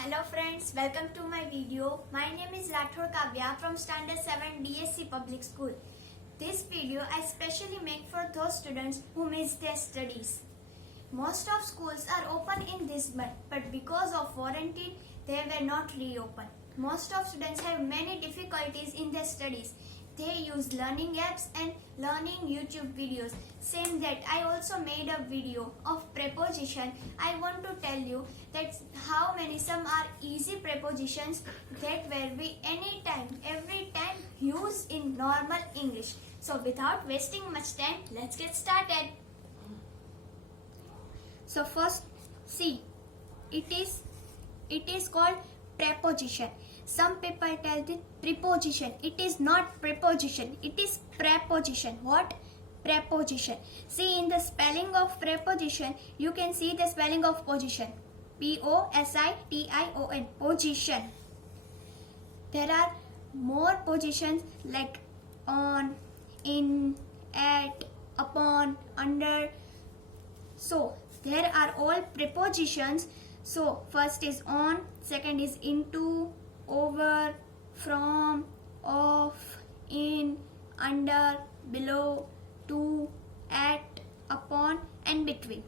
Hello friends, welcome to my video. My name is Rathod Kavya from Standard 7 DSC Public School. This video I specially make for those students who miss their studies. Most of schools are open in this month, but because of quarantine, they were not reopened. Most of students have many difficulties in their studies. They use learning apps and learning YouTube videos. Same that I also made a video of preposition. I want to tell you that how many some are easy prepositions that where we anytime, every time use in normal English. So without wasting much time, let's get started. So first, see, it is called preposition. Some people tell it preposition. It is not preposition. It is preposition. What? Preposition. See, in the spelling of preposition, you can see the spelling of position. Position. Position. There are more positions like on, in, at, upon, under. So there are all prepositions. So first is on, second is into, over, from, off, in, under, below, to, at, upon and between.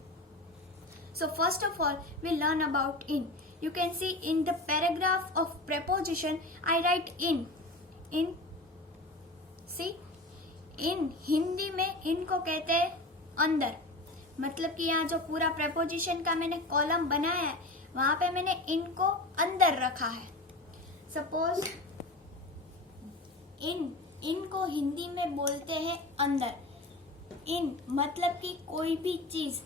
So first of all, we learn about in. You can see in the paragraph of preposition, I write in. In. See? in Hindi में in को कहते हैं अंदर. मतलब कि यहाँ जो पूरा preposition का मैंने कॉलम बनाया है, वहां पे मैंने in को अंदर रखा है. सपोज इन को हिंदी में बोलते हैं अंदर. इन मतलब कि कोई भी चीज,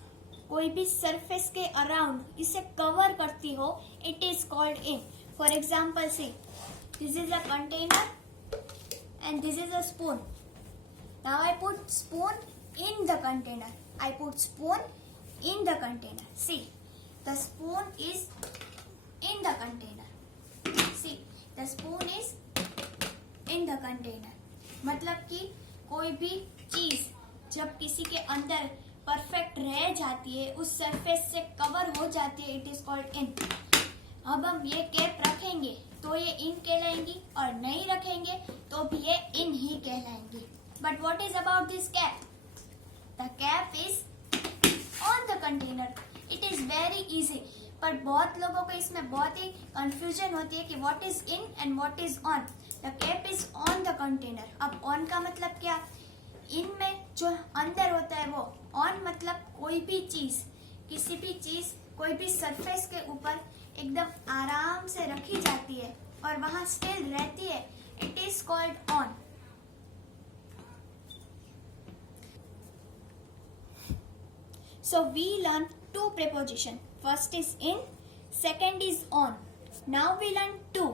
कोई भी सरफेस के अराउंड इसे कवर करती हो, it is called in. For example see, this is a container and this is a spoon. Now I put spoon in the container. I put spoon in the container. See, the spoon is in the container. See, the spoon is in the container. मतलब कि कोई भी चीज जब किसी के अंदर perfect रह जाती है, उस सरफेस से कवर हो जाती है, इट इज कॉल्ड इन. अब हम ये कैप रखेंगे तो ये इन कहलाएंगी, और नहीं रखेंगे तो भी ये इन ही कहलाएंगी. But what is about this cap? The cap is on the container. It is very easy. पर बहुत लोगों को इसमें बहुत ही confusion होती है कि what is in and what is on. The cap is on the container. अब on का मतलब क्या? in में जो अंदर होता है वो. on मतलब कोई भी चीज, किसी भी चीज कोई भी सरफेस के ऊपर एकदम आराम से रखी जाती है और वहां स्टिल रहती है. It is called on. So we learn two preposition. First is in, second is on. Now we learn to.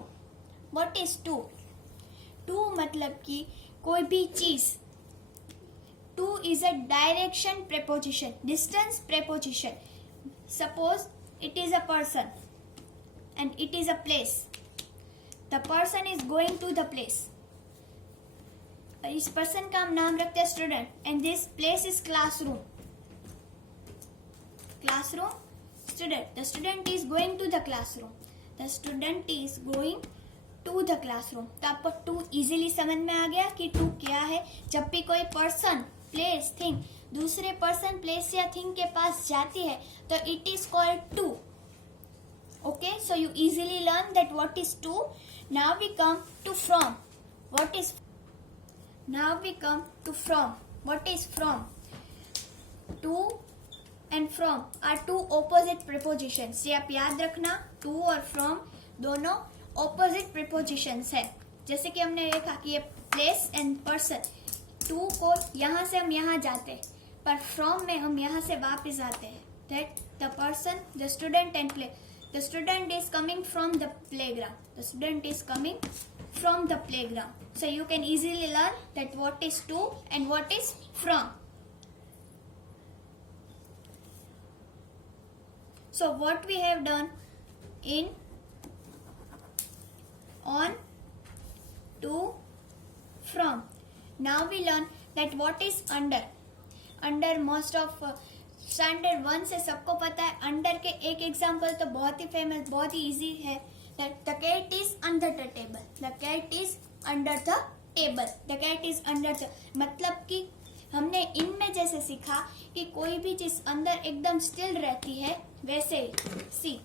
What is to? To मतलब कि कोई भी चीज. To is a direction preposition, distance preposition. Suppose it is a person and it is a place. The person is going to the place. इस person का हम नाम रखते हैं student, and this place is classroom. Classroom, student. The student is going to the classroom. The student is going to the classroom. तो आपको to easily समझ में आ गया कि टू क्या है. जब भी कोई पर्सन, प्लेस, थिंग दूसरे पर्सन, प्लेस या थिंग के पास जाती है तो it is called to. Okay, so you easily learn that what is to. Now we come to from. What is now we come to from. What is from? To and from are two opposite prepositions. ये आप याद रखना, to और from दोनों opposite prepositions है. जैसे कि हमने देखा कि ये place and person. to को यहाँ से हम यहाँ जाते हैं, पर from में हम यहाँ से वापस आते हैं. That the person, the student and play. The student is coming from the playground. The student is coming from the playground. So you can easily learn that what is to and what is from. So what we have done in, on, to, from. Now we learn that what is under. Under most of standard 1 से सबको पता है under के एक example तो बहुत ही famous, बहुत ही इजी है। The cat is under the table, the cat is under the table, the cat is under the, मतलब कि हमने इनमें जैसे सीखा कि कोई भी चीज अंदर एकदम स्टिल रहती है, वैसे ही सी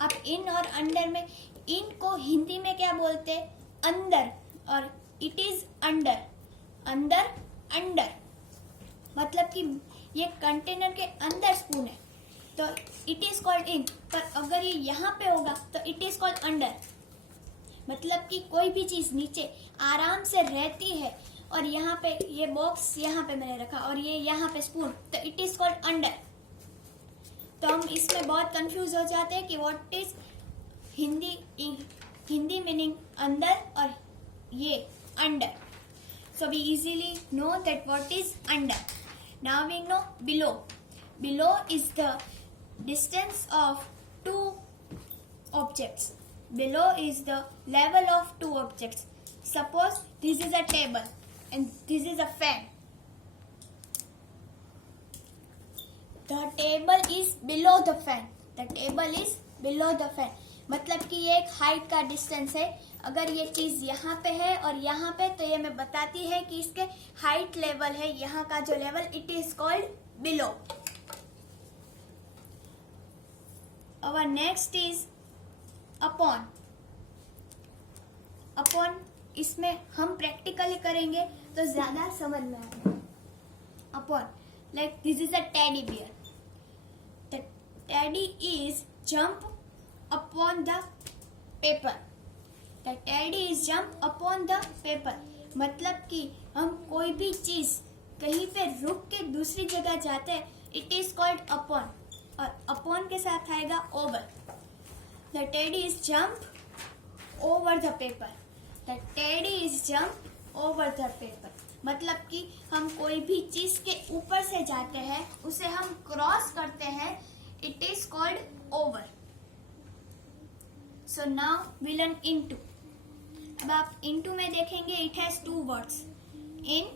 अब इन और अंडर में, इन को हिंदी में क्या बोलते हैं? अंदर, और इट इज अंडर, अंदर अंडर, मतलब कि ये कंटेनर के अंदर स्पून है तो इट इज कॉल्ड इन, पर अगर ये यहाँ पे होगा तो इट इज कॉल्ड अंडर, मतलब कि कोई भी चीज नीचे आराम से रहती है और यहाँ पे ये बॉक्स यहाँ पे मैंने रखा और ये यहाँ पे स्पून, तो इट इज कॉल्ड अंडर। तो हम इसमें बहुत कंफ्यूज हो जाते हैं कि व्हाट इज हिंदी मीनिंग अंदर और ये under. So we easily know that what is under. Now we know below. Below is the distance of two objects. Below is the level of two objects. Suppose this is a table and this is a fan. The table is below the fan. The table is below the fan. मतलब कि ये एक height का distance है। अगर ये चीज यहाँ पे है और यहाँ पे, तो ये मैं बताती है कि इसके हाइट लेवल है, यहाँ का जो level, it is called below. Our next is upon. Upon इसमें हम प्रैक्टिकली करेंगे तो ज्यादा समझ में आएगा। Upon, like this is a teddy bear, the teddy is jump upon the paper. The teddy is jump upon the paper. मतलब कि हम कोई भी चीज कहीं पे रुक के दूसरी जगह जाते हैं, it is called upon, और upon के साथ आएगा over. The teddy is jump over the paper. The teddy is jump over the paper. मतलब कि हम कोई भी चीज के ऊपर से जाते हैं, उसे हम क्रॉस करते हैं, it is called over. So now we learn into. अब आप into में देखेंगे, it has two words, in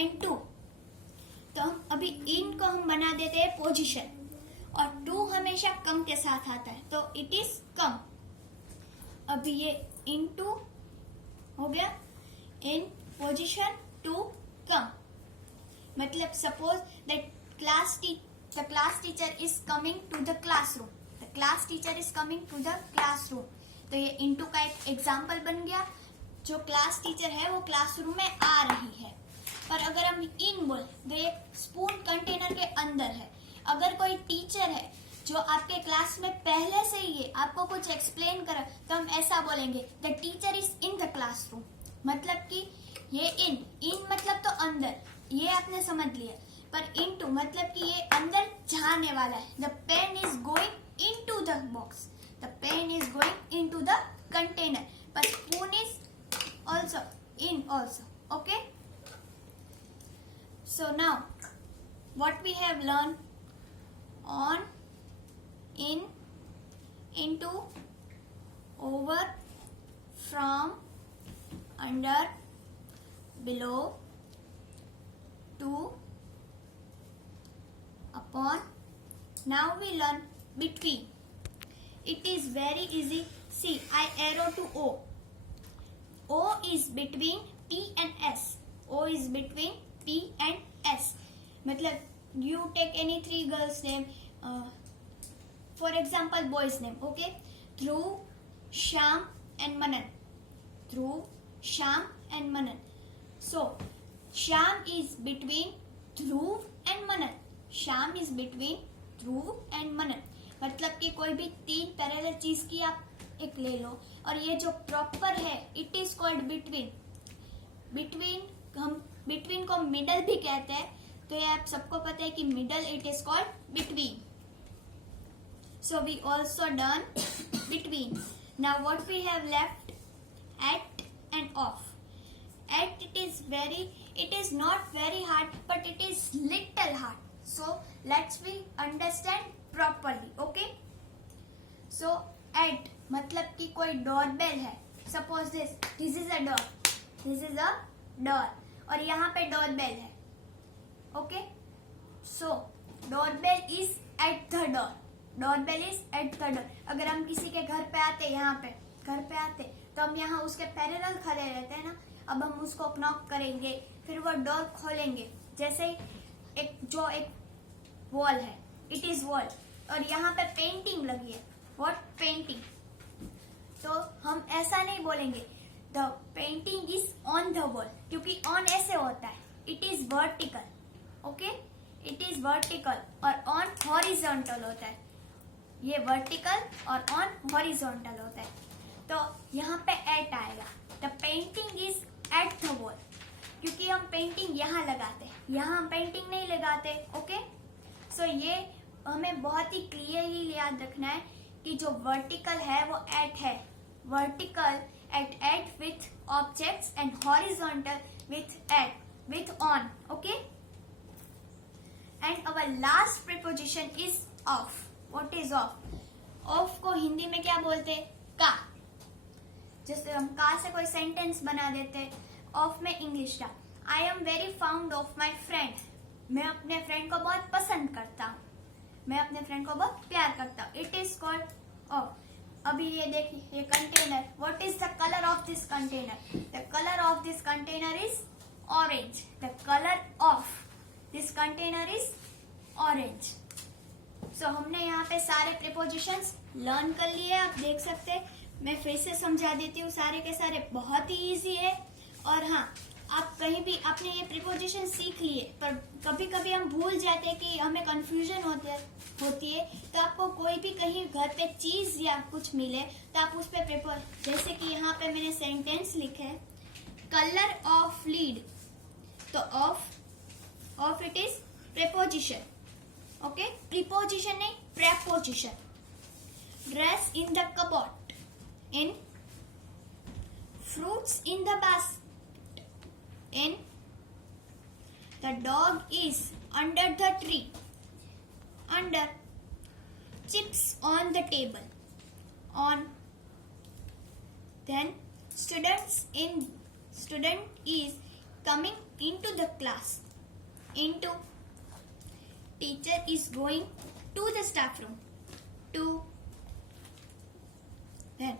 and to. तो हम अभी in को हम बना देते हैं पोजीशन, और to हमेशा कम के साथ आता है, तो it is कम। अभी ये into हो गया, in position to कम, मतलब suppose that the class teacher is coming to the classroom. Class teacher is coming to the classroom, तो ये इनटू का एक एग्जाम्पल बन गया। जो क्लास टीचर है वो क्लासरूम में आ रही है। और अगर हम इन बोल, तो एक स्पून कंटेनर के अंदर है। अगर कोई टीचर है जो आपके क्लास में पहले से ही है, आपको कुछ एक्सप्लेन करा, तो हम ऐसा बोलेंगे the teacher is in the classroom, मतलब कि ये इन मतलब तो अंदर, ये आपने समझ लिया। पर इनटू मतलब कि ये अंदर जाने वाला है। The pen is going into the box, the pen is going into the container, but spoon is also in also. Okay, so now what we have learned on, in, into, over, from, under, below, to, upon. Now we learn between. It is very easy. See, I arrow to O. O is between P and S. O is between P and S. मतलब you take any three girls' name. For example, boys' name. Okay, Dhruv, Shyam, and Manan. Dhruv, Shyam, and Manan. So, Shyam is between Dhruv and Manan. Shyam is between Dhruv and Manan. मतलब कि कोई भी तीन parallel चीज की आप एक ले लो, और ये जो प्रॉपर है, it is called between. Between, हम बिटवीन को मिडल भी कहते हैं, तो ये आप सबको पता है कि middle, it is called between. So we also done between. Now what we have left, at end of. At it is not very hard, but it is little hard. So let's we understand properly. Okay, so at मतलब कि कोई doorbell है, suppose this is a door, this is a door, और यहाँ पे doorbell है. Okay, so doorbell is at the door, doorbell is at the door. अगर हम किसी के घर पे आते, यहाँ पे घर पे आते, तो हम यहाँ उसके पैरेलल खड़े रहते हैं ना। अब हम उसको नॉक करेंगे, फिर वो डोर खोलेंगे। जैसे एक वॉल है, इट इज वॉल, और यहाँ पे पेंटिंग लगी है, व्हाट पेंटिंग। तो हम ऐसा नहीं बोलेंगे the painting is on the wall, क्योंकि ऑन ऐसे होता है, it is vertical, okay, it is vertical, और ऑन हॉरिजॉन्टल होता है। ये वर्टिकल और ऑन हॉरिजॉन्टल होता है। तो यहाँ पे एट आएगा, the painting is at the wall, क्योंकि हम पेंटिंग यहाँ लगाते हैं, यहाँ हम पेंटिंग नहीं लगाते, ओके। सो ये हमें बहुत ही क्लियरली याद रखना है कि जो वर्टिकल है वो एट है, vertical eight with objects and horizontal with on, okay. And our last preposition is off. What is off? Off को हिंदी में क्या बोलते हैं? का। जैसे हम का से कोई सेंटेंस बना देते हैं, ऑफ में इंग्लिश का, I am very found of my friend, मैं अपने फ्रेंड को बहुत पसंद करता हूँ, मैं अपने फ्रेंड को बहुत प्यार करता हूँ, इट इज कॉल्ड ऑफ। अभी ये देखिए, ये container, what is the colour of this container? The colour of this container is orange, the colour of this container is orange. So हमने यहाँ पे सारे प्रीपोजिशंस लर्न कर लिए, आप देख सकते हैं। मैं फिर से समझा देती हूँ, सारे के सारे बहुत ही इजी है। और हाँ, आप कहीं भी आपने ये प्रीपोजिशन सीख लिए, पर कभी कभी हम भूल जाते हैं कि हमें कंफ्यूजन होती है, तो आपको कोई भी कहीं घर पे चीज या कुछ मिले तो आप उस पे जैसे कि यहाँ पे मैंने सेंटेंस लिखे है, कलर ऑफ लीड, तो of it is preposition, okay, preposition नहीं preposition. Dress in the cupboard, in fruits in the basket, in the dog is under the tree, under chips on the table, on then student is coming into the class, into teacher is going to the staff room, to then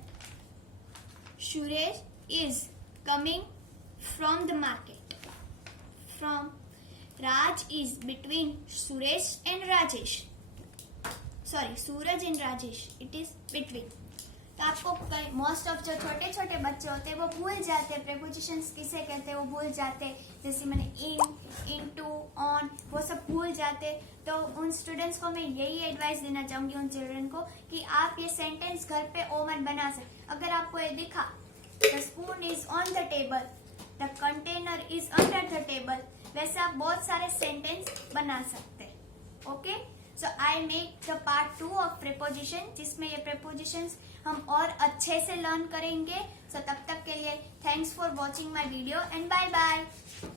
Suresh is coming from the market, from Raj is between Suresh and Rajesh, sorry Suraj and Rajesh, it is between। तो आपको most of जो छोटे छोटे बच्चे होते हैं वो भूल जाते हैं प्रीपोजिशंस किसे कहते हैं, वो भूल जाते हैं। जैसे मैंने इनटू, ऑन, वो सब भूल जाते। तो उन स्टूडेंट्स को मैं यही एडवाइस देना चाहूंगी, उन चिल्ड्रन को, कि आप ये सेंटेंस घर पे ओवन बना सकते। अगर आपको ये दिखा, the spoon is on the table, the container is under the table, वैसे आप बहुत सारे सेंटेंस बना सकते हैं, okay. So I make the part 2 of preposition, जिसमें ये प्रीपोजिशंस हम और अच्छे से लर्न करेंगे। सो तब तक के लिए thanks for watching my video and bye bye.